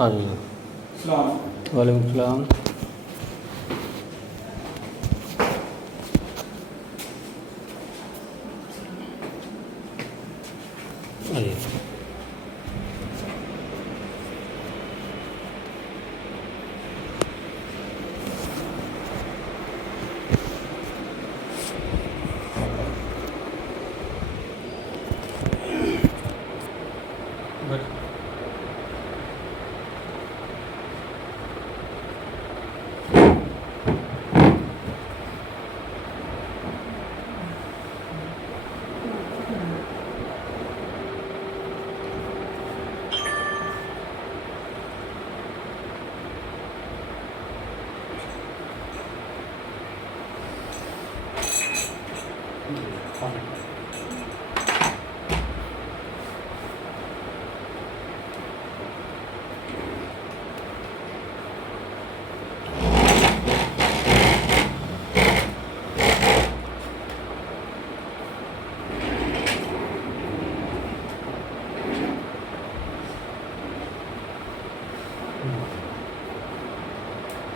आ जाइए। सलाम। वालेकुम सलाम। आइए। बस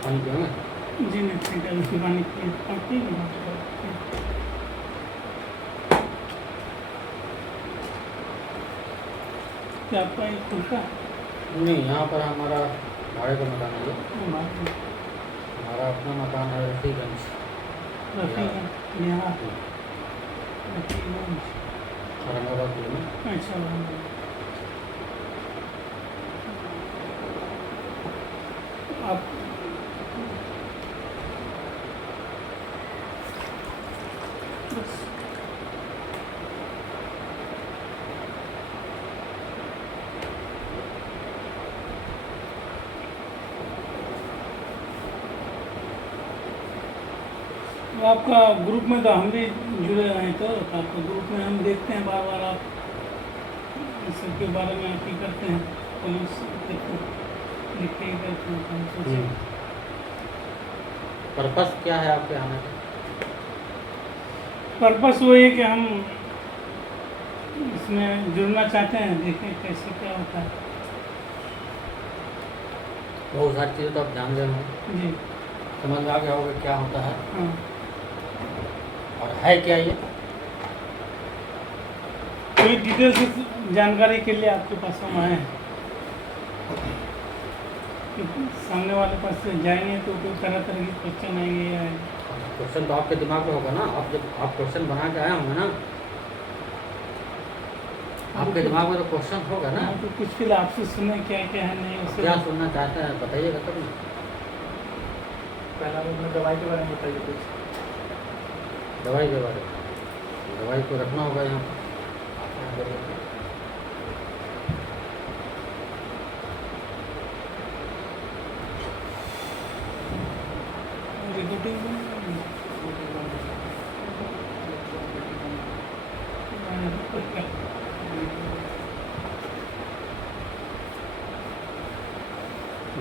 पानी पिएंगे? जी नहीं, ठीक है। पानी पी क्या आपका एक खुलता नहीं, यहाँ पर हमारा भाड़े का मकान है ये। है हमारा अपना मकान है रफीगंज। रफीगंज यहाँ रफीगंज। औरंगाबाद जिले में। अच्छा आप बस आपका ग्रुप में तो हम भी जुड़े हैं, तो आपका ग्रुप में हम देखते हैं बार बार आप इस सब के बारे में आप ही करते हैं, पुलिस लिखते ही करते हैं, तो हम सोचे पर्पस क्या है आपके आने का? पर्पस वही है कि हम इसमें जुड़ना चाहते हैं, देखें कैसे क्या होता है। बहुत सारी चीज़ें तो आप जान गए होंगे, जी समझ में आ गया होगा क्या होता है हाँ। और है क्या ये। कोई डिटेल से जानकारी के लिए आपके पास हम आए हैं कि सामने वाले पास से जाएंगे तो कोई तरह तरह की क्वेश्चन आएंगे या क्वेश्चन तो आपके दिमाग में होगा ना, आप जब आप क्वेश्चन बना के आए होंगे ना, आपके दिमाग में तो क्वेश्चन होगा ना। तो कुछ फिर आपसे सुने क्या क्या है नहीं उससे। क्या सुनना चाहते हैं बताइएगा तब ना। पहला उसमें दवाई के बारे में बताइए कुछ। दवाई के बारे में, दवाई को रखना होगा यहाँ पर।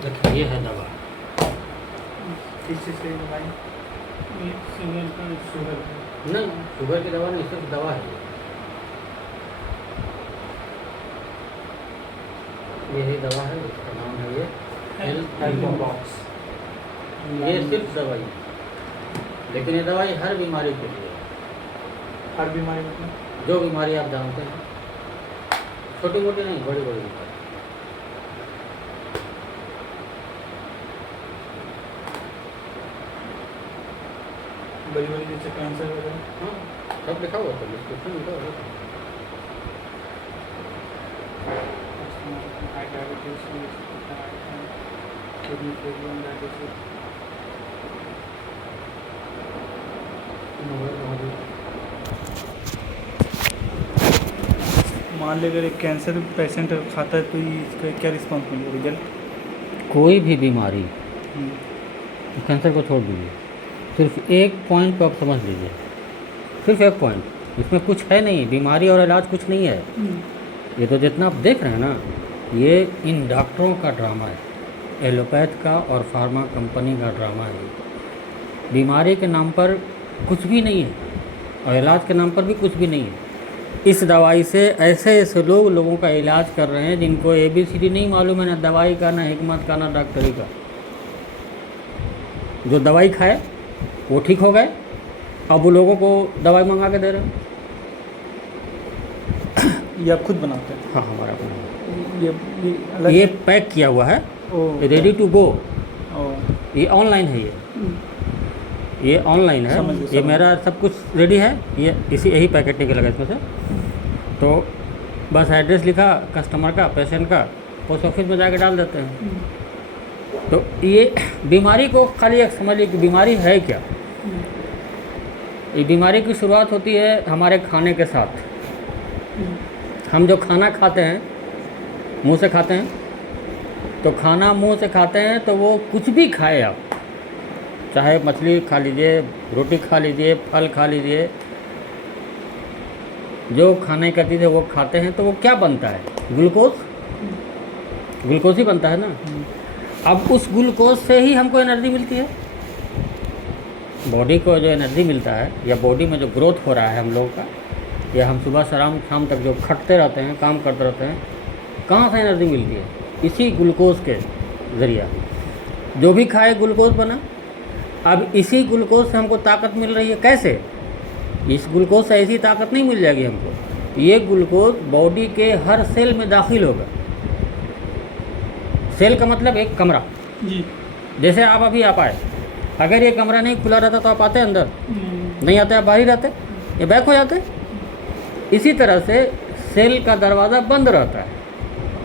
देखिए ये है दवा। किस चीज़ की दवाई? शुगर का। नहीं, शुगर की दवा नहीं, सिर्फ दवा है यही दवा है, इसका नाम है ये हेल्थ बॉक्स। ये सिर्फ दवाई है, लेकिन ये दवाई हर बीमारी के लिए है। हर बीमारी मतलब जो बीमारी आप जानते हैं, छोटी मोटी नहीं, बड़ी बड़ी बीमारी। बड़ी बड़ी जैसे कैंसर वगैरह। हाँ, सब लिखा हुआ था, डिस्क्रिप्शन लिखा हुआ था। High diabetes, kidney problem, diabetes. मान ले अगर एक कैंसर पेशेंट खाता है तो ये इसका क्या रिस्पॉन्स मिलेगा, रिजल्ट? कोई भी बीमारी, कैंसर को छोड़ दीजिए, सिर्फ एक पॉइंट को आप समझ लीजिए, सिर्फ एक पॉइंट, इसमें कुछ है नहीं, बीमारी और इलाज कुछ नहीं है। ये तो जितना आप देख रहे हैं ना, ये इन डॉक्टरों का ड्रामा है, एलोपैथ का और फार्मा कंपनी का ड्रामा है। बीमारी के नाम पर कुछ भी नहीं है और इलाज के नाम पर भी कुछ भी नहीं है। इस दवाई से ऐसे ऐसे लोगों का इलाज कर रहे हैं जिनको ABCD नहीं मालूम है, ना दवाई का, ना हिकमत का, ना डॉक्टरी का। जो दवाई खाए वो ठीक हो गए, अब वो लोगों को दवाई मंगा के दे रहे हैं। ये आप खुद बनाते हैं? हाँ, हमारा अपना ये अलग ये है? पैक किया हुआ है, ओ, रेडी टू गो। ओ, ये ऑनलाइन है, ये ऑनलाइन है। समझ गया, ये समझ मेरा सब कुछ रेडी है, ये यही पैकेट के लगा इसमें से। तो बस एड्रेस लिखा कस्टमर का, पेशेंट का, पोस्ट ऑफिस में जाके डाल देते हैं। तो ये बीमारी को खाली एक समझ लीजिए कि बीमारी है क्या। ये बीमारी की शुरुआत होती है हमारे खाने के साथ। हम जो खाना खाते हैं, मुंह से खाते हैं, तो खाना मुंह से खाते हैं तो वो कुछ भी खाए आप, चाहे मछली खा लीजिए, रोटी खा लीजिए, फल खा लीजिए, जो खाने का चीज़ है वो खाते हैं, तो वो क्या बनता है? ग्लूकोज, ग्लूकोज ही बनता है ना। अब उस ग्लूकोज से ही हमको एनर्जी मिलती है। बॉडी को जो एनर्जी मिलता है, या बॉडी में जो ग्रोथ हो रहा है हम लोगों का, या हम सुबह से शाम तक जो खटते रहते हैं, काम करते रहते हैं, कहाँ से एनर्जी मिलती है? इसी ग्लूकोज के ज़रिया। जो भी खाए ग्लूकोज बना। अब इसी ग्लूकोज से हमको ताकत मिल रही है। कैसे? इस ग्लूकोज से ऐसी ताकत नहीं मिल जाएगी हमको, ये ग्लूकोज बॉडी के हर सेल में दाखिल होगा। सेल का मतलब एक कमरा। जी। जैसे आप अभी आप आए, अगर ये कमरा नहीं खुला रहता तो आप आते अंदर? नहीं आते, आप बाहर ही रहते, ये बैक हो जाते। इसी तरह से सेल का दरवाज़ा बंद रहता है,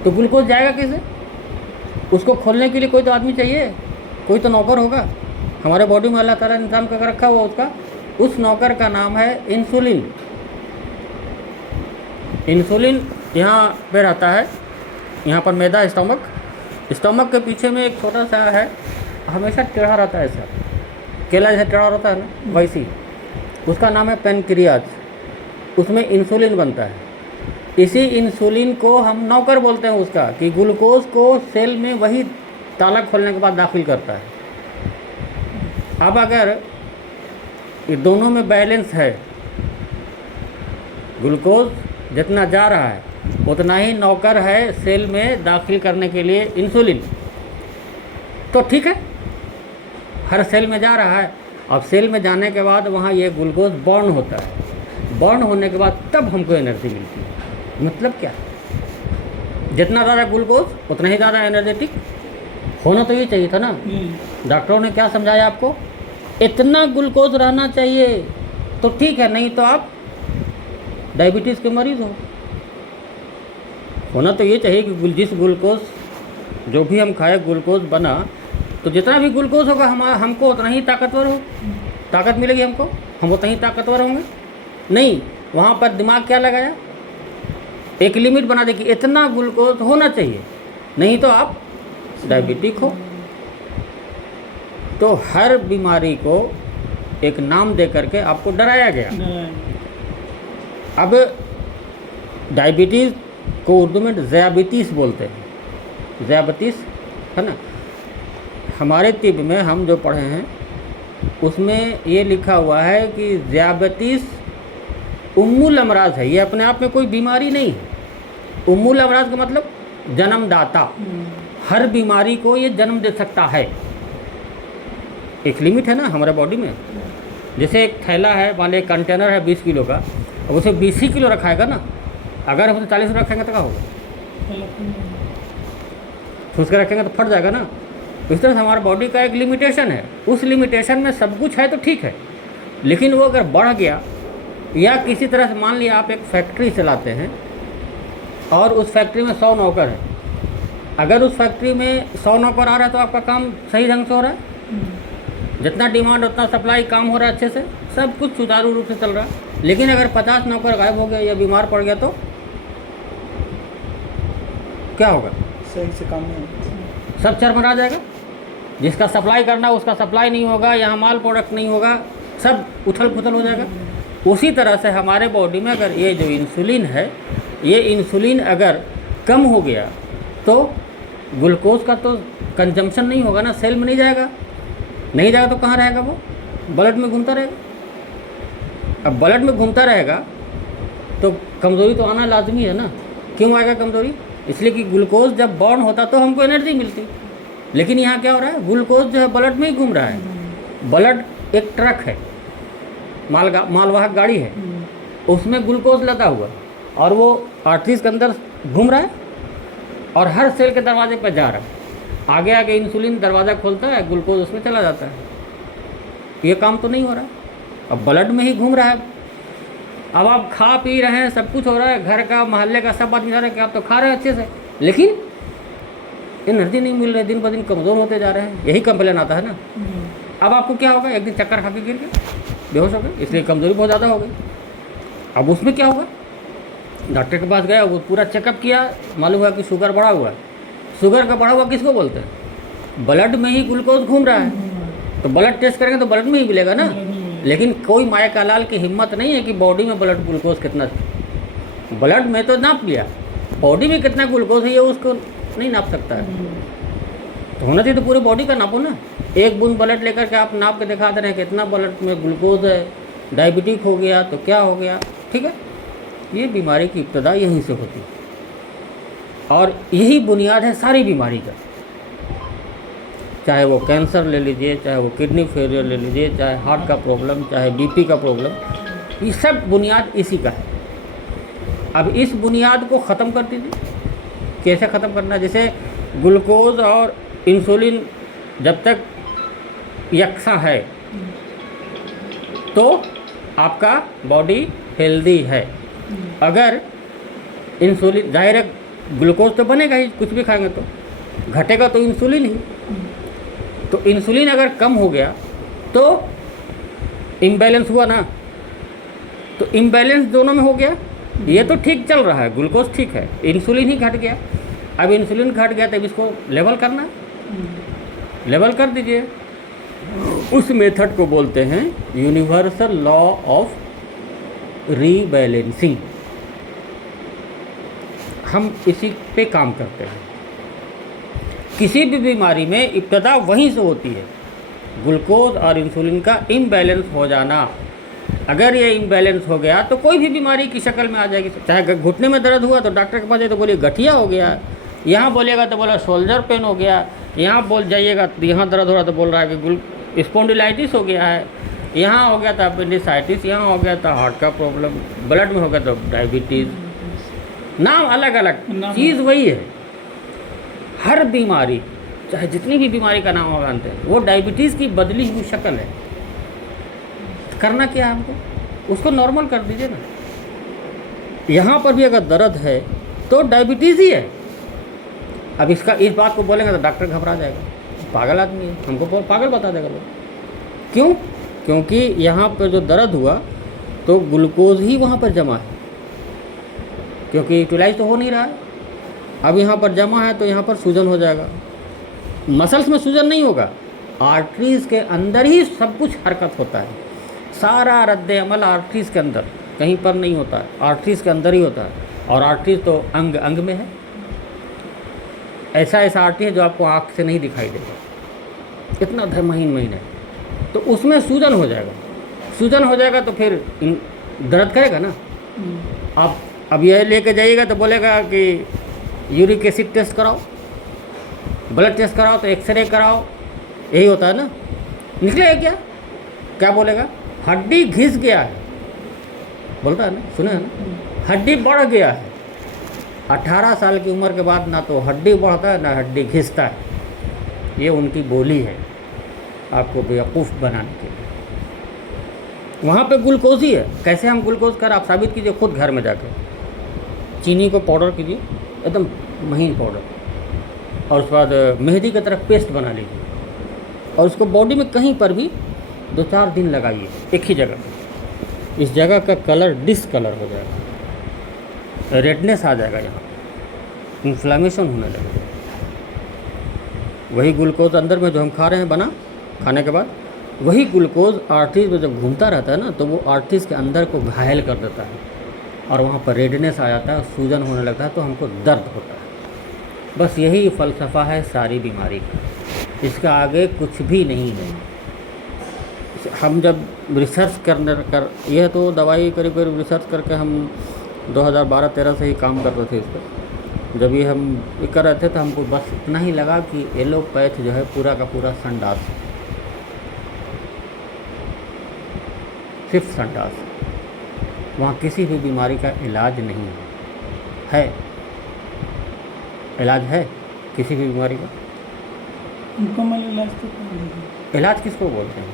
तो ग्लूकोज जाएगा कैसे? उसको खोलने के लिए कोई तो आदमी चाहिए, कोई तो नौकर होगा। हमारे बॉडी में अल्लाह ताला ने इंतजाम करके रखा हुआ उसका। उस नौकर का नाम है इंसुलिन। इंसुलिन यहाँ पे रहता है, यहाँ पर मैदा, स्टमक के पीछे में एक छोटा सा है, हमेशा टेढ़ा रहता है, ऐसा केला जैसे टेढ़ा रहता है ना, वैसी। उसका नाम है पेनक्रियाज। उसमें इंसुलिन बनता है। इसी इंसुलिन को हम नौकर बोलते हैं उसका, कि ग्लूकोज को सेल में वही ताला खोलने के बाद दाखिल करता है। अब अगर ये दोनों में बैलेंस है, ग्लूकोज जितना जा रहा है उतना ही नौकर है सेल में दाखिल करने के लिए इंसुलिन, तो ठीक है, हर सेल में जा रहा है। अब सेल में जाने के बाद वहाँ ये ग्लूकोज बर्न होता है। बर्न होने के बाद तब हमको एनर्जी मिलती है। मतलब क्या? जितना ज़्यादा ग्लूकोज उतना ही ज़्यादा एनर्जेटिक होना तो ये चाहिए था ना। डॉक्टरों ने क्या समझाया आपको? इतना ग्लूकोज रहना चाहिए तो ठीक है, नहीं तो आप डायबिटीज़ के मरीज़ हो। होना तो ये चाहिए कि जिस ग्लूकोज, जो भी हम खाए ग्लूकोज बना, तो जितना भी ग्लूकोज होगा हमको उतना ही ताकतवर हो, ताकत मिलेगी हमको, हम उतना ही ताकतवर होंगे। नहीं, वहाँ पर दिमाग क्या लगाया? एक लिमिट बना दे कि इतना ग्लूकोज होना चाहिए, नहीं तो आप डायबिटिक हो। तो हर बीमारी को एक नाम दे करके आपको डराया गया। अब डायबिटीज़ को उर्दू में ज़ियाबतीस बोलते हैं, ज़ियाबतीस है ना। हमारे तिब में हम जो पढ़े हैं उसमें ये लिखा हुआ है कि ज़ियाबतीस उम्मुल अमराज है। ये अपने आप में कोई बीमारी नहीं है। उम्मुल अमराज का मतलब जन्मदाता। हर बीमारी को ये जन्म दे सकता है। एक लिमिट है ना हमारे बॉडी में। जैसे एक थैला है, मान लीजिए कंटेनर है 20 किलो का, अब उसे 20 ही किलो रखाएगा ना। अगर हम उसे 40 रखेंगे तो क्या होगा? ठूस के रखेंगे तो फट जाएगा ना। इस तरह से हमारे बॉडी का एक लिमिटेशन है। उस लिमिटेशन में सब कुछ है तो ठीक है, लेकिन वो अगर बढ़ गया, या किसी तरह से मान लिया आप एक फैक्ट्री चलाते हैं और उस फैक्ट्री में 100 नौकर हैं। अगर उस फैक्ट्री में 100 नौकर आ रहा है तो आपका काम सही ढंग से हो रहा है, जितना डिमांड उतना सप्लाई, काम हो रहा है अच्छे से, सब कुछ सुचारू रूप से चल रहा है। लेकिन अगर 50 नौकर गायब हो गया या बीमार पड़ गया तो क्या होगा? सही से काम नहीं होगा, सब चरमरा जाएगा। जिसका सप्लाई करना उसका सप्लाई नहीं होगा, यहाँ माल प्रोडक्ट नहीं होगा, सब उथल पुथल हो जाएगा। उसी तरह से हमारे बॉडी में अगर ये जो इंसुलिन है, ये इंसुलिन अगर कम हो गया तो ग्लूकोज का तो कंजम्पशन नहीं होगा ना, सेल में नहीं जाएगा। नहीं जाएगा तो कहाँ रहेगा? वो ब्लड में घूमता रहेगा। अब ब्लड में घूमता रहेगा तो कमज़ोरी तो आना लाजमी है ना। क्यों आएगा कमज़ोरी? इसलिए कि ग्लूकोज जब बर्न होता तो हमको एनर्जी मिलती, लेकिन यहाँ क्या हो रहा है, ग्लूकोज जो है ब्लड में ही घूम रहा है। ब्लड एक ट्रक है, मालवाहक गाड़ी है, उसमें ग्लूकोज लदा हुआ और वो आर्टरीज के अंदर घूम रहा है और हर सेल के दरवाजे पर जा रहा है। आगे आगे इंसुलिन दरवाज़ा खोलता है, ग्लूकोज उसमें चला जाता है। ये काम तो नहीं हो रहा, अब ब्लड में ही घूम रहा है। अब आप खा पी रहे हैं, सब कुछ हो रहा है, घर का मोहल्ले का सब आदमी जा रहा है कि आप तो खा रहे हैं अच्छे से, लेकिन एनर्जी नहीं मिल रही, दिन ब दिन कमज़ोर होते जा रहे हैं। यही कंप्लेन आता है ना। अब आपको क्या होगा, एक दिन चक्कर खा के गिर गए, बेहोश हो गए, इसलिए कमज़ोरी बहुत ज़्यादा हो गई। अब उसमें क्या होगा, डॉक्टर के पास गया, वो पूरा चेकअप किया, मालूम हुआ कि शुगर बढ़ा हुआ है। शुगर का बढ़ा हुआ किसको बोलते हैं? ब्लड में ही ग्लूकोज घूम रहा है, तो ब्लड टेस्ट करेंगे तो ब्लड में ही मिलेगा ना। लेकिन कोई माया का लाल की हिम्मत नहीं है कि बॉडी में ब्लड ग्लूकोज कितना, ब्लड में तो नाप लिया, बॉडी में कितना ग्लूकोज है ये उसको नहीं नाप सकता है। तो होना चाहिए तो पूरी बॉडी का नापो ना। एक बूंद ब्लड लेकर के आप नाप के दिखा दे रहे हैं कितना ब्लड में ग्लूकोज है, डायबिटिक हो गया तो क्या हो गया, ठीक है। ये बीमारी की इब्तदा यहीं से होती है और यही बुनियाद है सारी बीमारी का। चाहे वो कैंसर ले लीजिए, चाहे वो किडनी फेलियर ले लीजिए, चाहे हार्ट का प्रॉब्लम, चाहे बीपी का प्रॉब्लम, ये सब बुनियाद इसी का है। अब इस बुनियाद को ख़त्म कर दीजिए। कैसे ख़त्म करना? जैसे ग्लूकोज और इंसुलिन जब तक यकसा है तो आपका बॉडी हेल्दी है। अगर इंसुलिन, जाहिर है ग्लूकोज तो बनेगा ही, कुछ भी खाएंगे तो घटेगा तो इंसुलिन ही। तो इंसुलिन अगर कम हो गया तो इम्बैलेंस हुआ ना, तो इम्बैलेंस दोनों में हो गया। ये तो ठीक चल रहा है, ग्लूकोज ठीक है, इंसुलिन ही घट गया। अब इंसुलिन घट गया तब इसको लेवल करना है, लेवल कर दीजिए। उस मेथड को बोलते हैं यूनिवर्सल लॉ ऑफ रीबैलेंसिंग। हम इसी पे काम करते हैं। किसी भी बीमारी में इब्तदा वहीं से होती है, ग्लूकोज और इंसुलिन का इम्बैलेंस हो जाना। अगर ये इम्बैलेंस हो गया तो कोई भी बीमारी की शक्ल में आ जाएगी। चाहे घुटने में दर्द हुआ तो डॉक्टर के पास जाए तो बोलिए गठिया हो गया, यहाँ बोलिएगा तो बोला शोल्डर पेन हो गया, यहाँ बोल जाइएगा तो यहाँ दर्द हो रहा तो बोल रहा है कि स्पॉन्डिलाइटिस हो गया है, यहाँ हो गया था अपेंडिसाइटिस, यहाँ हो गया था हार्ट का प्रॉब्लम, ब्लड में हो गया तो डायबिटीज़। नाम अलग अलग, चीज़ वही है। हर बीमारी, चाहे जितनी भी बीमारी का नाम आप जानते हैं, वो डायबिटीज़ की बदली हुई शक्ल है। करना क्या है हमको, उसको नॉर्मल कर दीजिए ना। यहाँ पर भी अगर दर्द है तो डायबिटीज़ ही है। अब इसका इस बात को बोलेंगे तो डॉक्टर घबरा जाएगा, पागल आदमी है, हमको पागल बता देगा वो। क्यों? क्योंकि यहाँ पर जो दर्द हुआ तो ग्लूकोज ही वहाँ पर जमा है, क्योंकि यूटिलाइज तो हो नहीं रहा है। अब यहाँ पर जमा है तो यहाँ पर सूजन हो जाएगा। मसल्स में सूजन नहीं होगा, आर्टरीज़ के अंदर ही सब कुछ हरकत होता है। सारा रद्द अमल आर्टरीज़ के अंदर, कहीं पर नहीं होता है, आर्टरीज़ के अंदर ही होता है। और आर्टरीज़ तो अंग अंग में है। ऐसा ऐसा आर्टरी है जो आपको आँख से नहीं दिखाई देगा, इतना महीन है। तो उसमें सूजन हो जाएगा, सूजन हो जाएगा तो फिर दर्द करेगा ना। आप अब यह लेके जाइएगा तो बोलेगा कि यूरिक एसिड टेस्ट कराओ, ब्लड टेस्ट कराओ, तो एक्सरे कराओ, यही होता है ना। निकलेगा क्या? क्या बोलेगा? हड्डी घिस गया है, बोलता है ना, सुने हैं ना, हड्डी बढ़ गया है। 18 साल की उम्र के बाद ना तो हड्डी बढ़ता है ना हड्डी घिसता है। ये उनकी बोली है आपको बेवकूफ़ बनाने के लिए। वहाँ पे ग्लूकोज ही है। कैसे हम ग्लूकोज कर, आप साबित कीजिए खुद घर में जाकर। चीनी को पाउडर कीजिए, एकदम महीन पाउडर, और उसके बाद मेहंदी की तरह पेस्ट बना लीजिए और उसको बॉडी में कहीं पर भी 2-4 दिन लगाइए, एक ही जगह पे। इस जगह का कलर डिसकलर हो जाएगा, रेडनेस आ जाएगा, यहाँ इन्फ्लामेशन होने लगेगा। वही ग्लूकोज अंदर में जो हम खा रहे हैं बना, खाने के बाद वही ग्लूकोज आर्टरीज में जब घूमता रहता है ना, तो वो आर्टरीज के अंदर को घायल कर देता है और वहाँ पर रेडनेस आ जाता है, सूजन होने लगता है, तो हमको दर्द होता है। बस यही फ़लसफ़ा है सारी बीमारी का, इसका आगे कुछ भी नहीं है। हम जब रिसर्च कर यह तो दवाई करीब रिसर्च करके हम 2012-13 से ही काम कर रहे थे इस पर। जब ये हम ये कर रहे थे तो हमको बस इतना ही लगा कि एलोपैथ जो है पूरा का पूरा संडास है, सिर्फ संडास है। वहाँ किसी भी बीमारी का इलाज नहीं है। इलाज है किसी भी बीमारी का? मुकम्मल इलाज तो नहीं है। इलाज किसको बोलते हैं?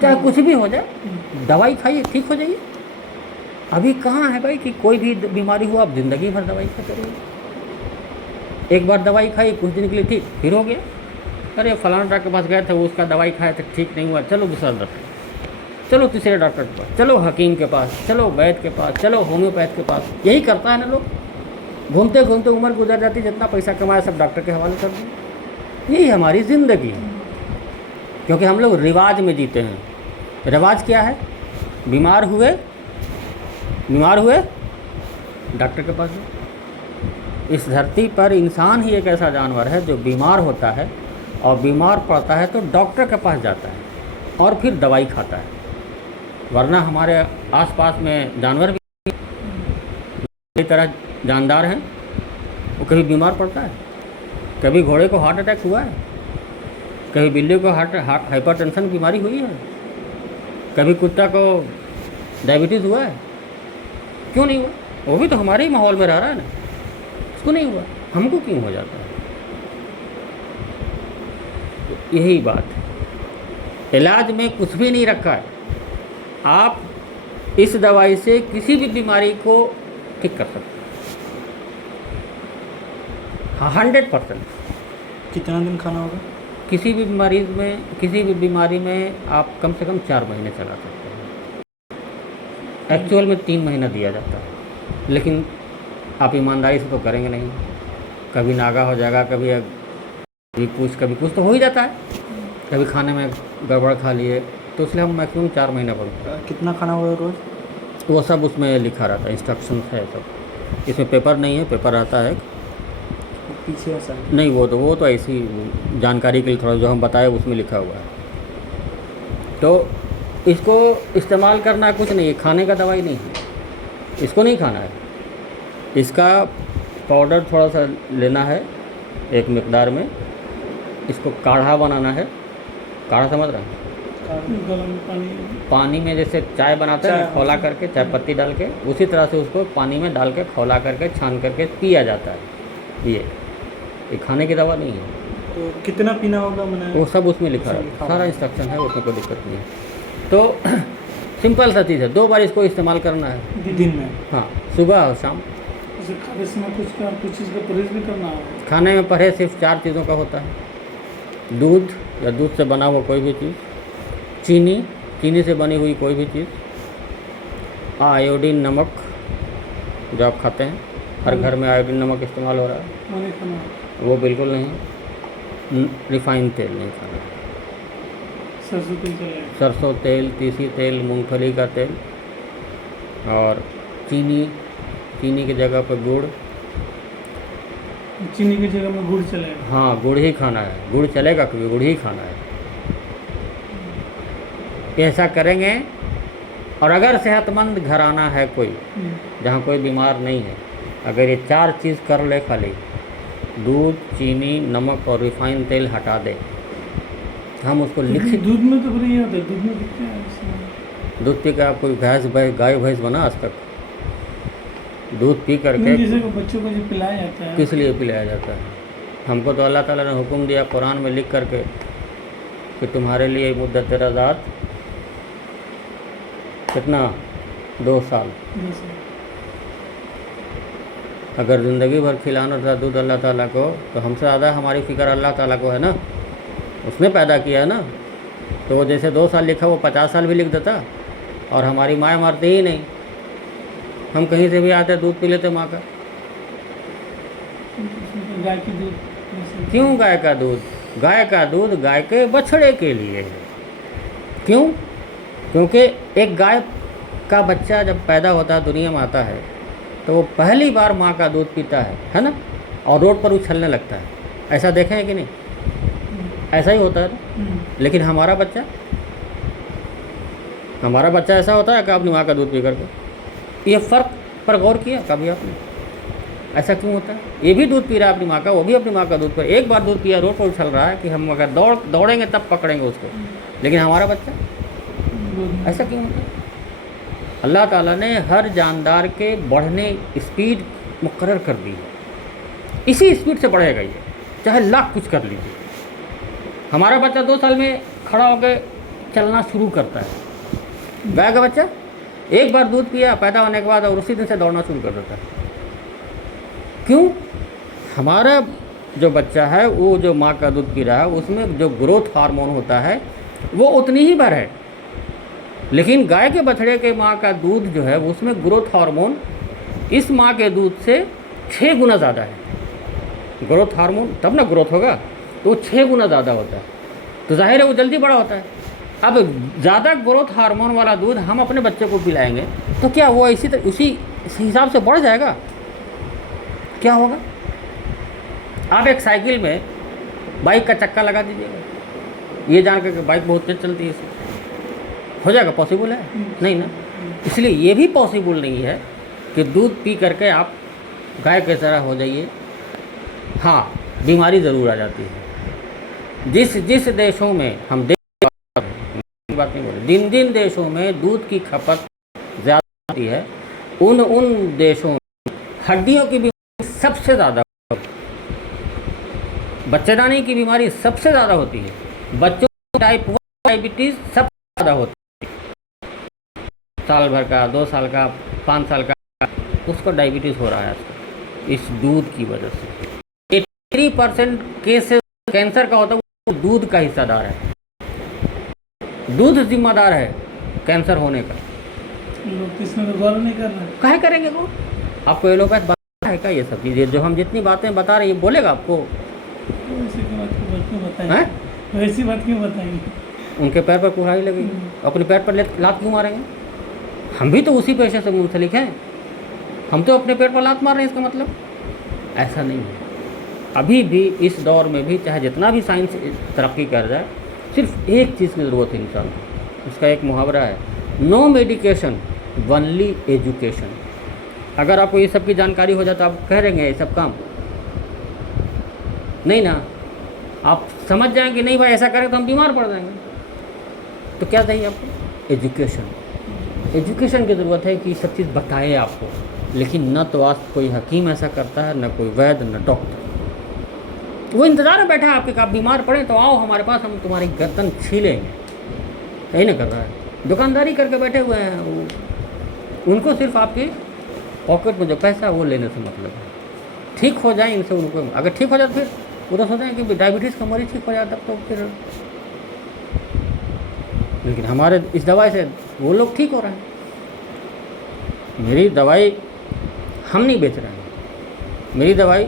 चाहे कुछ भी हो जाए, दवाई खाइए ठीक हो जाइए। अभी कहाँ है भाई कि कोई भी बीमारी हो आप ज़िंदगी भर दवाई खाते रहिए। एक बार दवाई खाई कुछ दिन के लिए ठीक, फिर हो गया, अरे फलाना डॉक्टर के पास गए थे, उसका दवाई खाए थे ठीक नहीं हुआ, चलो दूसरा डॉक्टर, चलो तीसरे डॉक्टर के पास, चलो हकीम के पास, चलो वैद्य के पास, चलो होम्योपैथ के पास। यही करता है ना लोग, घूमते घूमते उम्र गुजर जाती, जितना पैसा कमाया सब डॉक्टर के हवाले कर दिए। यही हमारी ज़िंदगी है, क्योंकि हम लोग रिवाज में जीते हैं। रिवाज क्या है? बीमार हुए डॉक्टर के पास जाओ। इस धरती पर इंसान ही एक ऐसा जानवर है जो बीमार होता है और बीमार पड़ता है तो डॉक्टर के पास जाता है और फिर दवाई खाता है। वरना हमारे आसपास में जानवर भी कई तरह जानदार हैं, वो कभी बीमार पड़ता है? कभी घोड़े को हार्ट अटैक हुआ है? कभी बिल्ली को हाइपरटेंशन बीमारी हुई है? कभी कुत्ता को डायबिटीज़ हुआ है? क्यों नहीं हुआ? वो भी तो हमारे ही माहौल में रह रहा है ना, उसको नहीं हुआ, हमको क्यों हो जाता है? तो यही बात है, इलाज में कुछ भी नहीं रखा है। आप इस दवाई से किसी भी बीमारी को ठीक कर सकते हैं 100%। कितना दिन खाना होगा? किसी भी बीमारी में आप कम से कम 4 महीने चला सकते हैं। एक्चुअल में 3 महीना दिया जाता है, लेकिन आप ईमानदारी से तो करेंगे नहीं। कभी नागा हो जाएगा, कभी कुछ तो हो ही जाता है। कभी खाने में गड़बड़ खा लिए, तो इसलिए हम मैक्सिमम 4 महीना पड़ता है। कितना खाना होगा रोज़? वो सब उसमें लिखा रहता है, इंस्ट्रक्शन है सब। इसमें पेपर नहीं है, पेपर रहता है पीछे ऐसा नहीं, वो तो ऐसी जानकारी के लिए थोड़ा जो हम बताए उसमें लिखा हुआ है। तो इसको इस्तेमाल करना कुछ नहीं है, खाने का दवाई नहीं है, इसको नहीं खाना है। इसका पाउडर थोड़ा सा लेना है एक मिकदार में, इसको काढ़ा बनाना है। काढ़ा समझ रहे हैं? गरम पानी में जैसे चाय बनाते हैं, खौला करके चाय पत्ती डाल के, उसी तरह से उसको पानी में डाल के खौला करके छान करके पिया जाता है। ये खाने की दवा नहीं है। तो कितना पीना होगा? मैंने वो सब उसमें लिखा है, सारा इंस्ट्रक्शन है, उसमें कोई दिक्कत नहीं है। तो सिंपल सा चीज़ है, 2 बार इसको इस्तेमाल करना है दिन में। हाँ, सुबह और शाम। जैसे खाने समय कुछ चीज़ का परहेज भी करना है। खाने में परहेज सिर्फ 4 चीज़ों का होता है। दूध या दूध से बना हुआ कोई भी चीज़, चीनी से बनी हुई कोई भी चीज़, आयोडीन नमक जो आप खाते हैं, हर घर में आयोडीन नमक इस्तेमाल हो रहा है, माने खाना वो बिल्कुल नहीं। रिफाइंड तेल नहीं खाना, सरसों तेल चलेगा। सरसों तेल, तीसी तेल, मूंगफली का तेल, और चीनी की जगह पर गुड़। चीनी की जगह में गुड़ चलेगा। हाँ, गुड़ ही खाना है, गुड़ चलेगा क्योंकि गुड़ ही खाना है। ऐसा करेंगे। और अगर सेहतमंद घराना है कोई, जहाँ कोई बीमार नहीं है, अगर ये 4 चीज़ कर ले, खाली दूध, चीनी, नमक और रिफाइंड तेल हटा दे, हम उसको लिखित। दूध में तो बढ़िया होता है, दूध में दिखते हैं। दूध पी के आप कोई गाय भैंस बना आज तक? दूध पी करके जैसे को बच्चों को जो पिलाया जाता है, किस लिए पिलाया जाता है? हमको तो अल्लाह ताला ने हुक्म दिया कुरान में लिख करके कि तुम्हारे लिए मुद्दत रज़ात कितना, 2 साल। अगर ज़िंदगी भर खिलाना था दूध अल्लाह ताला को, तो हमसे ज़्यादा हमारी फ़िक्र अल्लाह ताला को है ना, उसने पैदा किया है ना। तो वो जैसे 2 साल लिखा, वो 50 साल भी लिख देता, और हमारी माँ मरती ही नहीं। हम कहीं से भी आते दूध पी लेते माँ का। गाय की दूध। क्यों गाय का दूध? गाय का दूध गाय के बछड़े के लिए है। क्यों? क्योंकि एक गाय का बच्चा जब पैदा होता है, दुनिया में आता है, तो वो पहली बार माँ का दूध पीता है ना, और रोड पर उछलने लगता है। ऐसा देखें है कि नहीं? ऐसा ही होता है ना। लेकिन हमारा बच्चा ऐसा होता है कि अपनी माँ का दूध पी करके। ये फ़र्क पर गौर किया कभी आपने? ऐसा क्यों होता है? ये भी दूध पी रहा है अपनी माँ का, वो भी अपनी माँ का दूध पी, एक बार दूध पिया रोड पर उछल रहा है कि हम अगर दौड़ेंगे तब पकड़ेंगे उसको, लेकिन हमारा बच्चा ऐसा क्यों होता है? अल्लाह ताला ने हर जानदार के बढ़ने स्पीड मुकर्रर कर दी है, इसी स्पीड से बढ़ेगा ये, चाहे लाख कुछ कर लीजिए। हमारा बच्चा 2 साल में खड़ा होकर चलना शुरू करता है, गाय का बच्चा एक बार दूध पिया पैदा होने के बाद और उसी दिन से दौड़ना शुरू कर देता है। क्यों? हमारा जो बच्चा है वो जो माँ का दूध पी रहा है उसमें जो ग्रोथ हार्मोन होता है वो उतनी ही भर है, लेकिन गाय के बछड़े के माँ का दूध जो है उसमें ग्रोथ हार्मोन इस माँ के दूध से 6 गुना ज़्यादा है। ग्रोथ हार्मोन तब ना ग्रोथ होगा, तो 6 गुना ज़्यादा होता है, तो जाहिर है वो जल्दी बड़ा होता है। अब ज़्यादा ग्रोथ हार्मोन वाला दूध हम अपने बच्चे को पिलाएंगे तो क्या वो उसी हिसाब से बढ़ जाएगा? क्या होगा? आप एक साइकिल में बाइक का चक्का लगा दीजिएगा, ये जान कर कि बाइक बहुत तेज चलती है, इससे हो जाएगा? पॉसिबल है? नहीं ना। इसलिए ये भी पॉसिबल नहीं है कि दूध पी करके आप गाय की तरह हो जाइए। हाँ, बीमारी ज़रूर आ जाती है। जिस देशों में हम बात नहीं बोले, जिन देशों में दूध की खपत ज़्यादा होती है उन देशों में हड्डियों की बीमारी सबसे ज़्यादा, बच्चेदानी की बीमारी सबसे ज़्यादा होती है, बच्चों की टाइप 1 डायबिटीज़ सबसे ज़्यादा होती है। साल भर का, 2 साल का, 5 साल का उसको डायबिटीज़ हो रहा है आजकल इस दूध की वजह से। 83% केसेस कैंसर का होता है वो दूध का हिस्सादार है, दूध जिम्मेदार है कैंसर होने का। लोग इसमें तो गौर नहीं कर रहे। काहे करेंगे वो? आपको एलोपैथ बता है क्या ये सब चीज़ें जो हम जितनी बातें बता रहे हैं ये बोलेगा आपको? ऐसी बात क्यों बताएंगे? हैं? वैसी बात क्यों बताएंगे? उनके पैर पर कुल्हाड़ी लगेगी, अपने पैर पर लात क्यों मारेंगे? हम भी तो उसी पेशे से मुंसलिक हैं, हम तो अपने पैर पर लात मार रहे हैं, इसका मतलब ऐसा नहीं है। अभी भी इस दौर में भी चाहे जितना भी साइंस तरक्की कर जाए, सिर्फ एक चीज़ की ज़रूरत है इंसान को। उसका एक मुहावरा है, नो मेडिकेशन ओनली एजुकेशन। अगर आपको ये सब की जानकारी हो जाए तो आप कह रहेंगे ये सब काम नहीं ना, आप समझ जाएंगे नहीं भाई ऐसा करें तो हम बीमार पड़ जाएंगे। तो क्या चाहिए आपको? एजुकेशन। एजुकेशन की ज़रूरत है कि सब चीज़ बताए आपको, लेकिन न तो आज कोई हकीम ऐसा करता है, न कोई वैद्य, न डॉक्टर। वो इंतज़ार में बैठा है आपके, आप बीमार पड़े तो आओ हमारे पास, हम तुम्हारी गर्दन छीलेंगे। यही ना कर रहा है, दुकानदारी करके बैठे हुए हैं। उनको सिर्फ आपके पॉकेट में जो पैसा है वो लेने से मतलब है। ठीक हो जाए इनसे उनको, अगर ठीक हो जाए फिर वो तो सोचें कि डायबिटीज़ का मरीज ठीक हो जाए तब तो फिर, लेकिन हमारे इस दवाई से वो लोग ठीक हो रहे हैं। मेरी दवाई हम नहीं बेच रहे हैं, मेरी दवाई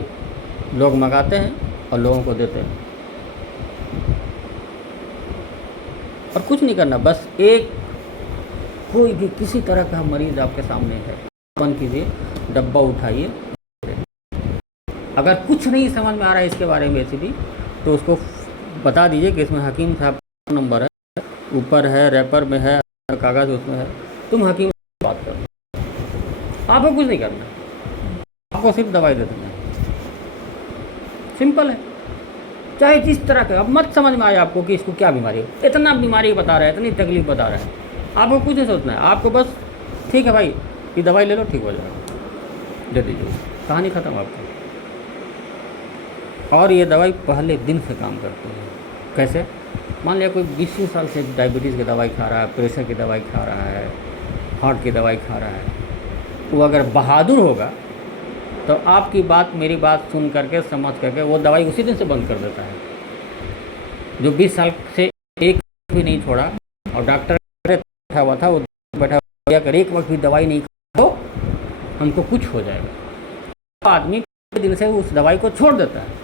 लोग मंगाते हैं और लोगों को देते हैं। और कुछ नहीं करना, बस एक कोई भी किसी तरह का मरीज़ आपके सामने है, बंद कीजिए, डब्बा उठाइए। अगर कुछ नहीं समझ में आ रहा है इसके बारे में रेसिपी, तो उसको बता दीजिए कि इसमें हकीम साहब का नंबर है, ऊपर है, रैपर में है, कागज़ उसमें है, तुम हकीम से बात करो। आपको कुछ नहीं करना, आपको सिर्फ दवाई दे देना, सिंपल है। चाहे जिस तरह का, अब मत समझ में आए आपको कि इसको क्या बीमारी है, इतना बीमारी बता रहा है, इतनी तकलीफ बता रहा है, आपको कुछ नहीं सोचना है। आपको बस ठीक है भाई ये दवाई ले लो, ठीक हो जाएगा, दे दीजिए, कहानी ख़त्म आपकी। और ये दवाई पहले दिन से काम करती है। कैसे? मान लिया कोई 20 साल से डायबिटीज़ की दवाई खा रहा है, प्रेशर की दवाई खा रहा है, हार्ट की दवाई खा रहा है, वो अगर बहादुर होगा तो आपकी बात, मेरी बात सुन करके, समझ करके वो दवाई उसी दिन से बंद कर देता है। जो 20 साल से एक भी नहीं छोड़ा और डॉक्टर बैठा हुआ था, वो बैठा हुआ अगर एक वक्त भी दवाई नहीं खा तो हमको कुछ हो जाएगा, आदमी दिन से उस दवाई को छोड़ देता है।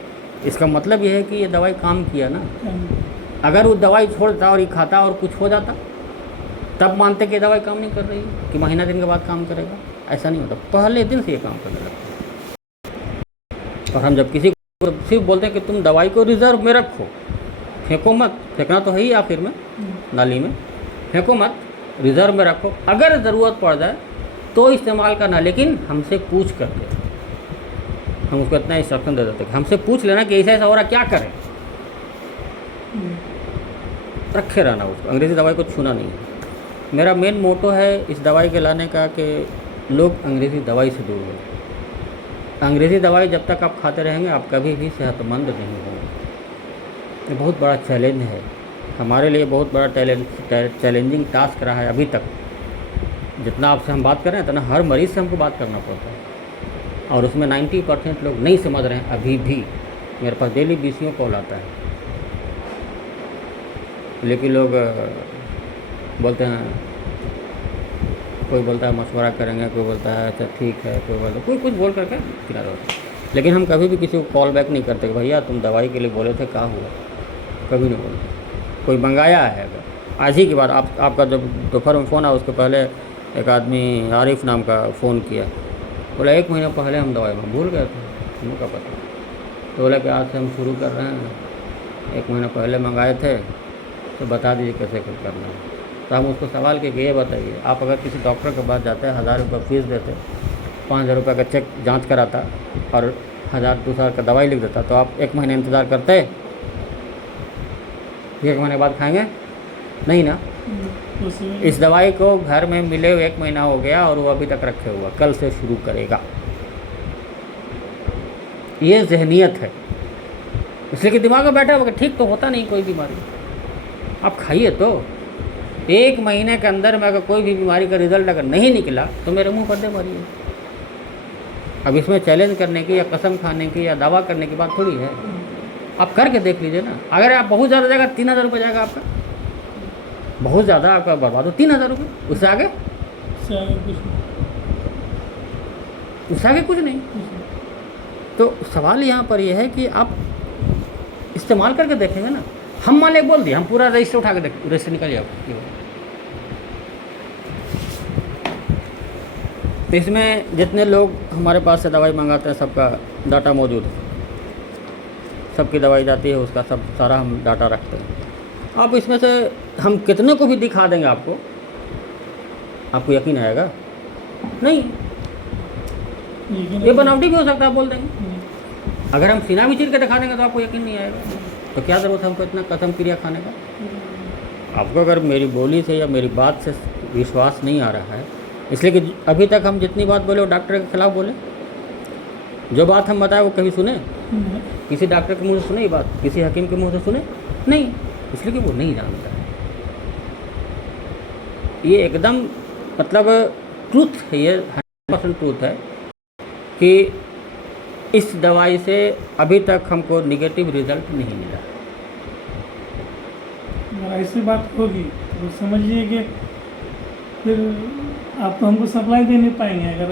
इसका मतलब यह है कि ये दवाई काम किया ना। अगर वो दवाई छोड़ता और ये खाता और कुछ हो जाता तब मानते कि दवाई काम नहीं कर रही है, कि महीना दिन के बाद काम करेगा। ऐसा नहीं होता, पहले दिन से ये काम करने लगता है। और हम जब किसी को सिर्फ बोलते हैं कि तुम दवाई को रिजर्व में रखो, फेंको मत, फेंकना तो है ही आखिर में, नाली में फेंको मत, रिजर्व में रखो, अगर ज़रूरत पड़ जाए तो इस्तेमाल करना, लेकिन हमसे पूछ करके। हम उसको इतना इंस्ट्रक्शन दे देते कि हमसे पूछ लेना कि ऐसा ऐसा हो रहा, क्या करें। रखे रहना उसको, अंग्रेज़ी दवाई को छूना नहीं है। मेरा मेन मोटो है इस दवाई के लाने का कि लोग अंग्रेज़ी दवाई से दूर हो। अंग्रेज़ी दवाई जब तक आप खाते रहेंगे आप कभी भी सेहतमंद नहीं होंगे। ये बहुत बड़ा चैलेंज है हमारे लिए, बहुत बड़ा चैलेंजिंग टास्क रहा है अभी तक। जितना आपसे हम बात कर रहे हैं इतना हर मरीज़ से हमको बात करना पड़ता है, और उसमें 90% लोग नहीं समझ रहे हैं अभी भी। मेरे पास डेली 20 कॉल आता है, लेकिन लोग बोलते हैं, कोई बोलता है मशवरा करेंगे, कोई बोलता है अच्छा ठीक है, कोई बोलता है कोई कुछ बोल करके किनारा होता है। लेकिन हम कभी भी किसी को कॉल बैक नहीं करते कि भैया तुम दवाई के लिए बोले थे, क्या हुआ, कभी नहीं बोलते। कोई मंगाया है अगर आज ही की बात, आपका जब दोपहर में फ़ोन आया उसके पहले एक आदमी आरिफ नाम का फ़ोन किया, बोला 1 महीना पहले हम दवाई में भूल गए थे, हमें क्या पता। तो बोला कि आज से हम शुरू कर रहे हैं, 1 महीना पहले मंगाए थे तो बता दीजिए कैसे कुछ करना है। तो हम उसको सवाल किए कि ये बताइए, आप अगर किसी डॉक्टर के पास जाते हैं 1000 रुपये फीस देते, 5000 रुपये का चेक जांच कराता और 1000-2000 का दवाई लिख देता, तो आप 1 महीने इंतज़ार करते? 1 महीने बाद खाएंगे नहीं ना। इस दवाई को घर में मिले हुए 1 महीना हो गया और वो अभी तक रखे हुआ, कल से शुरू करेगा। ये जहनियत है, इसलिए कि दिमाग में बैठा होगा ठीक तो होता नहीं कोई बीमारी, आप खाइए तो। 1 महीने के अंदर में अगर कोई भी बीमारी का रिजल्ट अगर नहीं निकला तो मेरे मुंह पर दे मारिए। अब इसमें चैलेंज करने की या कसम खाने की या दावा करने की बात थोड़ी है, आप करके देख लीजिए ना। अगर आप बहुत ज़्यादा जाएगा 3000 रुपये जाएगा आपका, बहुत ज़्यादा आपका बर्बाद हो 3000 रुपये, उससे आगे कुछ नहीं। तो सवाल यहाँ पर यह है कि आप इस्तेमाल करके देखेंगे ना। हम मान बोल दिए, हम पूरा रजिस्टर उठा के देख, रजिस्टर निकालिए आप। तो इसमें जितने लोग हमारे पास से दवाई मंगाते हैं सबका डाटा मौजूद है, सबकी दवाई जाती है उसका सब सारा हम डाटा रखते हैं। आप इसमें से हम कितने को भी दिखा देंगे आपको यकीन आएगा नहीं। ये बनावटी भी हो सकता है, बोल देंगे। अगर हम सीना भी चीर के दिखा देंगे तो आपको यकीन नहीं आएगा, तो क्या ज़रूरत है हमको इतना कसम क्रिया खाने का। आपको अगर मेरी बोली से या मेरी बात से विश्वास नहीं आ रहा है, इसलिए कि अभी तक हम जितनी बात बोले वो डॉक्टर के खिलाफ बोले। जो बात हम बताए वो कभी सुने? किसी डॉक्टर के मुंह से सुने ये बात? किसी हकीम के मुंह से सुने? नहीं, इसलिए कि वो नहीं जानता है। ये एकदम मतलब ट्रूथ है, ये 100% ट्रूथ है कि इस दवाई से अभी तक हमको निगेटिव रिजल्ट नहीं मिला। अगर ऐसी बात होगी तो समझिए कि फिर आप तो हमको सप्लाई दे नहीं पाएंगे। अगर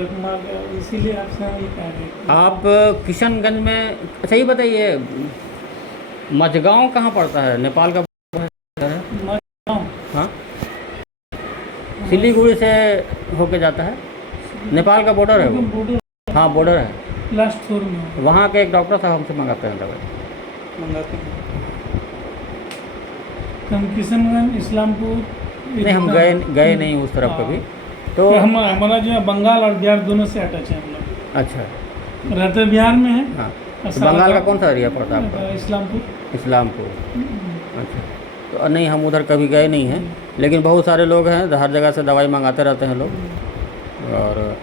इसीलिए आपसे हम ये कह रहे हैं। आप किशनगंज में, अच्छा ये बताइए मझगांव कहाँ पड़ता है? नेपाल का है? हाँ, सिलीगुड़ी से होके जाता है, नेपाल का बॉर्डर है वो। हाँ बॉर्डर है, लास्ट फ्लोर में। वहाँ के एक डॉक्टर साहब हमसे मंगाते हैं दवाई। मंगाते हैं हम किशनगंज, इस्लामपुर नहीं, हम गए नहीं उस तरफ कभी। तो हमारा जो है बंगाल और बिहार दोनों से अटैच है हम लोग। अच्छा, रहते बिहार में है। हाँ, तो बंगाल का कौन सा एरिया पड़ता है आपका? इस्लामपुर। अच्छा, तो नहीं हम उधर कभी गए नहीं हैं, लेकिन बहुत सारे लोग हैं, हर जगह से दवाई मंगाते रहते हैं लोग। और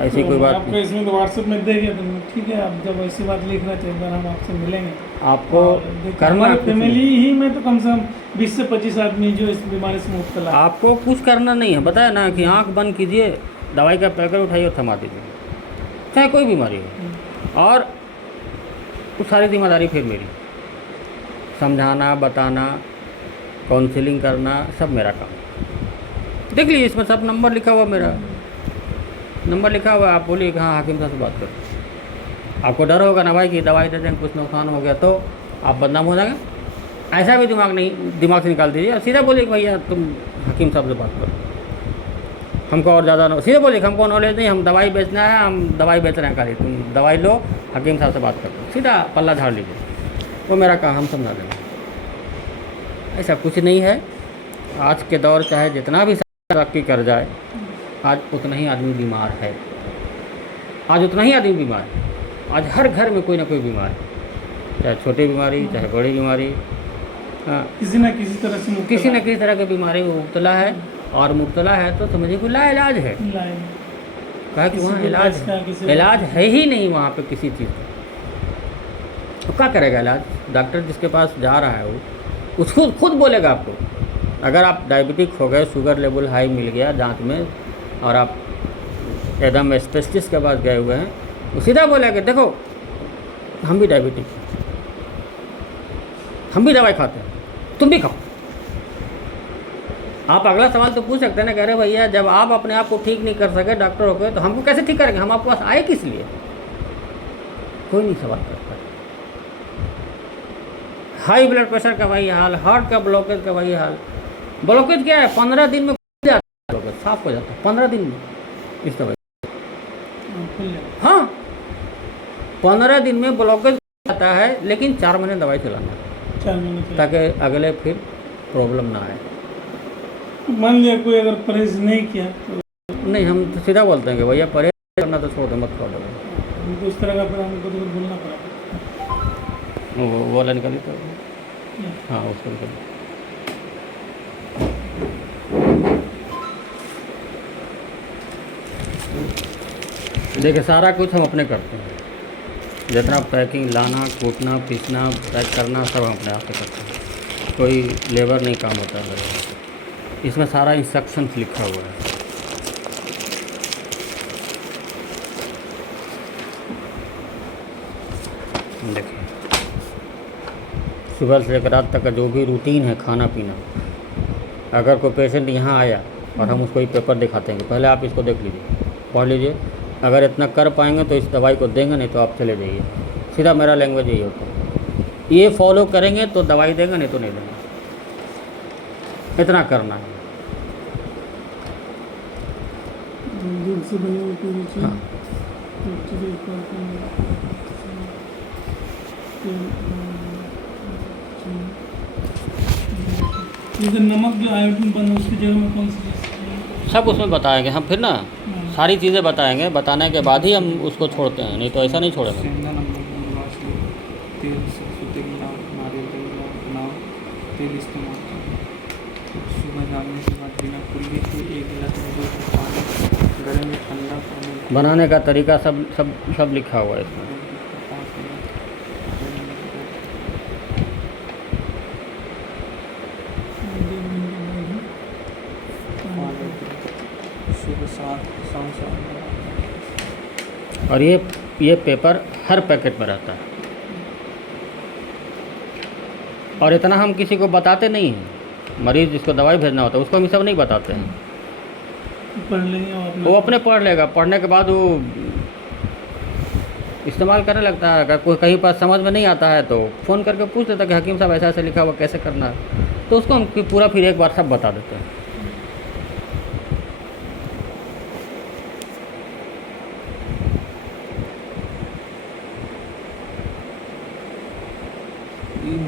ऐसी कोई बात आपको इसमें तो व्हाट्सएप में देंगे तो ठीक है। आप जब ऐसी बात लिख रहे थे एक बार हम आपसे मिलेंगे। आपको करना फैमिली ही में तो कम से कम 20 से 25 आदमी जो इस बीमारी से मुब्तला। आपको कुछ करना नहीं है, बताया ना कि आंख बंद कीजिए, दवाई का पैकेट उठाइए और थमा दीजिए, चाहे कोई बीमारी हो। और वो सारी जिम्मेदारी फिर मेरी, समझाना, बताना, काउंसलिंग करना, सब मेरा काम। देख लीजिए इसमें सब नंबर लिखा हुआ, मेरा नंबर लिखा हुआ है। आप बोलिए कि हाँ हाकिम साहब से बात करो। आपको डर होगा ना भाई कि दवाई दे देंगे कुछ नुकसान हो गया तो आप बदनाम हो जाएंगे, ऐसा भी दिमाग से निकाल दीजिए। सीधा बोलिए कि भैया तुम हकीम साहब से बात करो, हमको और ज़्यादा सीधे बोलिए हमको नॉलेज नहीं, हम दवाई बेचना है, हम दवाई बेच रहे हैं खाली, तुम दवाई लो, हकीम साहब से बात करो, सीधा पल्ला झाड़ लीजिए। वो मेरा काम, हम समझा देंगे। ऐसा कुछ नहीं है। आज के दौर चाहे जितना भी तरक्की कर जाए, आज उतना ही आदमी बीमार है। आज उतना ही आदमी बीमार है। आज हर घर में कोई ना कोई बीमार है, चाहे छोटी बीमारी चाहे बड़ी बीमारी। हाँ, किसी न किसी तरह से मुक्त किसी न किसी तरह की बीमारी में मुब्तला है। और मुब्तला है तो समझिए कोई लाइलाज है। लाए। कहा कि किसी वहाँ को इलाज इसका, किसी को- इलाज है ही नहीं वहाँ पे किसी चीज़ का। तो क्या करेगा इलाज? डॉक्टर जिसके पास जा रहा है वो उसको खुद बोलेगा आपको, अगर आप डायबिटिक हो गए, शुगर लेवल हाई मिल गया जांच में, और आप एकदम स्पेशलिस्ट के पास गए हुए हैं, वो सीधा बोलेगा देखो हम भी डायबिटिक हैं, हम भी दवाई खाते हैं, तुम भी खाओ। आप अगला सवाल तो पूछ सकते हैं ना, कह रहे भैया जब आप अपने आप को ठीक नहीं कर सके डॉक्टर हो गए तो हमको कैसे ठीक करेंगे, हम आपके पास आए किस लिए? कोई नहीं सवाल करता। हाई ब्लड प्रेशर का वही हाल, हार्ट का ब्लॉकेज का वही हाल। ब्लॉकेज क्या है? 15 दिन में खुल जाता है, ब्लॉकेज साफ हो जाता है 15 दिन में इस दवाई। खुल जाए। हाँ, 15 दिन में ब्लॉकेज आता है, लेकिन 4 महीने दवाई चलाना है 4 महीने के। ताकि अगले फिर प्रॉब्लम ना आए। मान लिया कोई अगर परहेज नहीं किया तो नहीं, हम तो सीधा बोलते हैं कि भैया परहेज करना तो छोड़ दो, मत खाओ दवाई। हमको उस तरह का फिर हमको तो बोलना पड़ा। वो वाला निकाली तो हाँ उसको निकाली। देखिए सारा कुछ हम अपने करते हैं, जितना पैकिंग, लाना, कूटना, पीसना, पैक करना सब हम अपने आप से करते हैं। कोई लेबर नहीं काम होता है। इसमें सारा इंस्ट्रक्शंस लिखा हुआ है। देखिए सुबह से लेकर रात तक का जो भी रूटीन है खाना पीना, अगर कोई पेशेंट यहाँ आया और हम उसको ये पेपर दिखाते हैं कि पहले आप इसको देख लीजिए, पढ़ लीजिए, अगर इतना कर पाएंगे तो इस दवाई को देंगे, नहीं तो आप चले जाइए। सीधा मेरा लैंग्वेज यही होता है, ये फॉलो करेंगे तो दवाई देंगे, नहीं तो नहीं देंगे। इतना करना है। दूध से बनी हुई पूरी चीज़। हाँ। जैसे नमक जो आयोडीन बना उसकी जगह में कौन सी चीज़? सब उसमें बताएंगे हम फिर ना, सारी चीज़ें बताएंगे, बताने के बाद ही हम उसको छोड़ते हैं, नहीं तो ऐसा नहीं छोड़ेंगे। सेंधा नमक तेल, सरसों तेल, नारियल तेल तेल इस्तेमाल करें। सुबह डालने के बाद बिना कुल्ली के 1 गिलास में 2 पानी, गर्म या ठंडा पानी बनाने का तरीका सब लिखा हुआ है इसमें। सुबह 7 शाम 7। और ये पेपर हर पैकेट में रहता है। और इतना हम किसी को बताते नहीं हैं, मरीज़ जिसको दवाई भेजना होता है उसको हम सब नहीं बताते हैं। पढ़ लेंगे और वो अपने पढ़ लेगा, पढ़ने के बाद वो इस्तेमाल करने लगता है। अगर कोई कहीं पर समझ में नहीं आता है तो फ़ोन करके पूछ लेता है कि हकीम साहब ऐसा ऐसा लिखा हुआ कैसे करना है, तो उसको हम पूरा फिर एक बार सब बता देते हैं।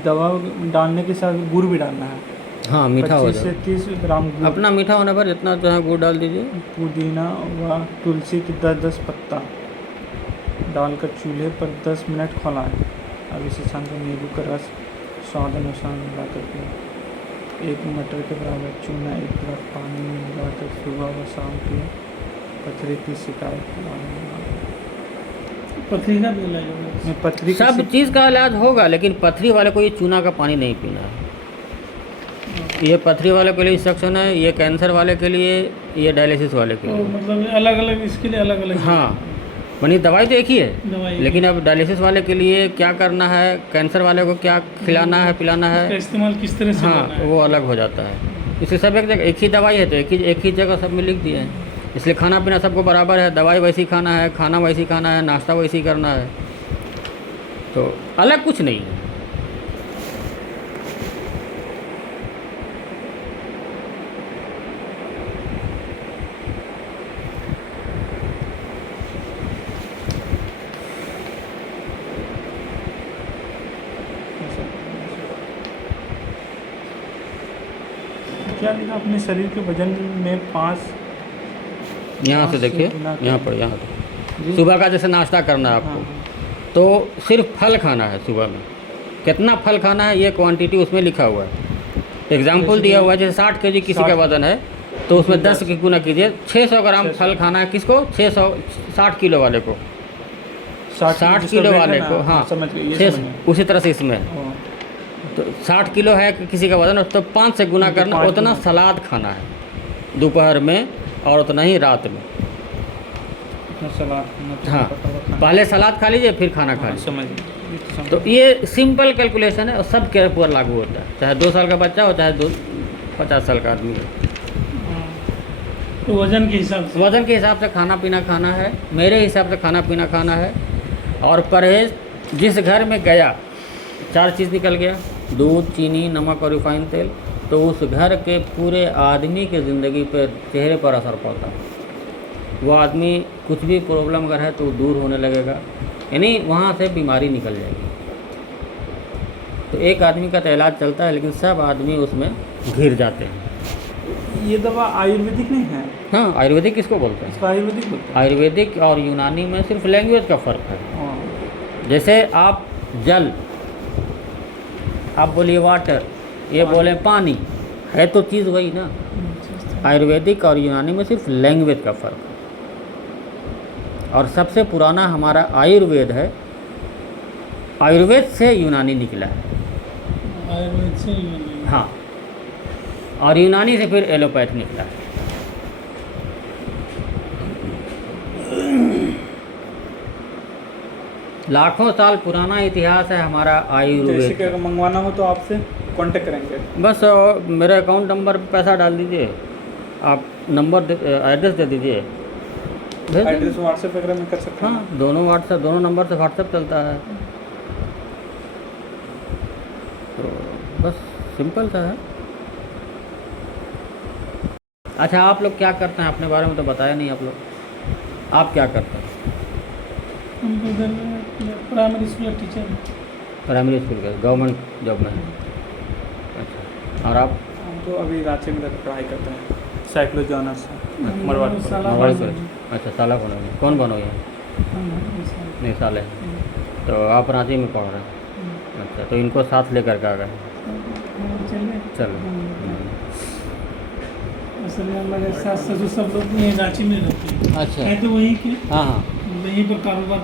दवा डालने के साथ गुड़ भी डालना है। हाँ, मीठा हो 25 से जाए, 30 ग्राम गुड़, अपना मीठा होने पर जितना चाहे गुड़ डाल दीजिए। पुदीना व तुलसी के 10-10 पत्ता डालकर चूल्हे पर 10 मिनट खौलाएं। अब इसे छान कर नींबू का रस स्वाद अनुसार मिला करके 1 मटर के बराबर चूना 1 गिलास पानी में मिलाकर सुबह व शाम पिए। पथरी की शिकायत पथरी का भी इलाज होगा। में पथरी की सब चीज़ का इलाज होगा, लेकिन पथरी वाले को ये चूना का पानी नहीं पीना है। ये पथरी वाले के लिए इंस्ट्रक्शन है, ये कैंसर वाले के लिए, ये डायलिसिस वाले के तो लिए। मतलब अलग अलग इसके लिए अलग अलग हाँ, मानी दवाई तो एक ही है, दवाई लेकिन अब डायलिसिस वाले के लिए क्या करना है, कैंसर वाले को क्या खिलाना है, पिलाना इसका है, इस्तेमाल किस तरह से हाँ करना है। वो अलग हो जाता है। इसलिए सब एक जगह एक ही दवाई है तो एक ही जगह सब में लिख दिया है। इसलिए खाना पीना सबको बराबर है, दवाई वैसी खाना है, खाना वैसी खाना है, नाश्ता वैसी करना है, तो अलग कुछ नहीं है। क्या लिखा अपने शरीर के वजन में 5 यहाँ से देखिए, गुना यहाँ पर, यहाँ जी। सुबह का जैसे नाश्ता करना है हाँ, आपको, तो सिर्फ फल खाना है सुबह में। कितना फल खाना है ये क्वांटिटी उसमें लिखा हुआ है। एग्जाम्पल जैसे दिया कि हुआ है, जैसे 60 kg किसी का 60 वजन है तो उसमें 10 10 की गुना कीजिए, 600 ग्राम 600 फल खाना है। किसको? 60 किलो वाले को, 60 जिसका किलो वेट है वाले ना, को, हाँ, समझ गए, ये 6 समझ गए। उसी तरह से इसमें हाँ, तो 60 किलो है किसी का वजन, तो 5 से गुना तो करना, 5 उतना गुना। सलाद खाना है दोपहर में और उतना ही रात में। इतना सलाद खाना, तो हाँ, पका हुआ खाना। पहले सलाद खा लीजिए फिर खाना खा हाँ, लीजिए। समझ गए, ये तो समझ तो ये सिंपल कैलकुलेशन है और सब के ऊपर लागू होता है, चाहे 2 साल का बच्चा हो, चाहे 50 साल का आदमी हो। तो वजन के हिसाब से वज़न के हिसाब से खाना पीना खाना है, मेरे हिसाब से खाना पीना खाना है। और परहेज, जिस घर में गया 4 चीज़ निकल गया, दूध, चीनी, नमक और रिफाइंड तेल, तो उस घर के पूरे आदमी के ज़िंदगी पर, चेहरे पर असर पड़ता है। वो आदमी कुछ भी प्रॉब्लम अगर है तो वो दूर होने लगेगा, यानी वहाँ से बीमारी निकल जाएगी। तो एक आदमी का तो इलाज चलता है, लेकिन सब आदमी उसमें घिर जाते हैं। ये दवा आयुर्वेदिक नहीं है, हाँ, आयुर्वेदिक किसको बोलते हैं? इसको आयुर्वेदिक बोलते हैं। आयुर्वेदिक और यूनानी में सिर्फ लैंग्वेज का फ़र्क है। हाँ, जैसे आप जल, आप बोलिए वाटर, ये बोले पानी, है तो चीज़ वही ना। आयुर्वेदिक और यूनानी में सिर्फ लैंग्वेज का फ़र्क है। और सबसे पुराना हमारा आयुर्वेद है, आयुर्वेद से यूनानी निकला है। आयुर्वेद से ही बनी। हाँ, और यूनानी से फिर एलोपैथ निकला है। लाखों साल पुराना इतिहास है हमारा जैसे कि आयुर्वेद अगर मंगवाना हो तो आपसे कांटेक्ट करेंगे। बस मेरे अकाउंट नंबर पर पैसा डाल दीजिए, आप नंबर एड्रेस दे दीजिए, भेज देंगे। एड्रेस व्हाट्सएप वगैरह में कर सकते हैं। हाँ, दोनों नंबर से व्हाट्सएप चलता है। तो बस सिंपल सा है। अच्छा, आप लोग क्या करते हैं? अपने बारे में तो बताया नहीं आप लोग, आप क्या करते हैं? हम तो इधर प्राइमरी स्कूल टीचर हैं। प्राइमरी स्कूल के गवर्नमेंट जॉब में है। अच्छा, और आप? हम तो अभी रांची में रहकर पढ़ाई करते हैं, साइकोलॉजी ऑनर्स है, हम मरवाड़ी लोग कॉलेज। साला मरवाड़ी बन कॉलेज। अच्छा, साला बनोगे, कौन बनोगे? नहीं, साले। तो आप रांची में पढ़ रहे हैं? अच्छा, तो इनको साथ लेकर के आ गए? चलो। असल में हमारे सास ससुर सब लोग यहीं रांची में रहते हैं। अच्छा। है तो वहीं के, हाँ हाँ। वहीं पर कारोबार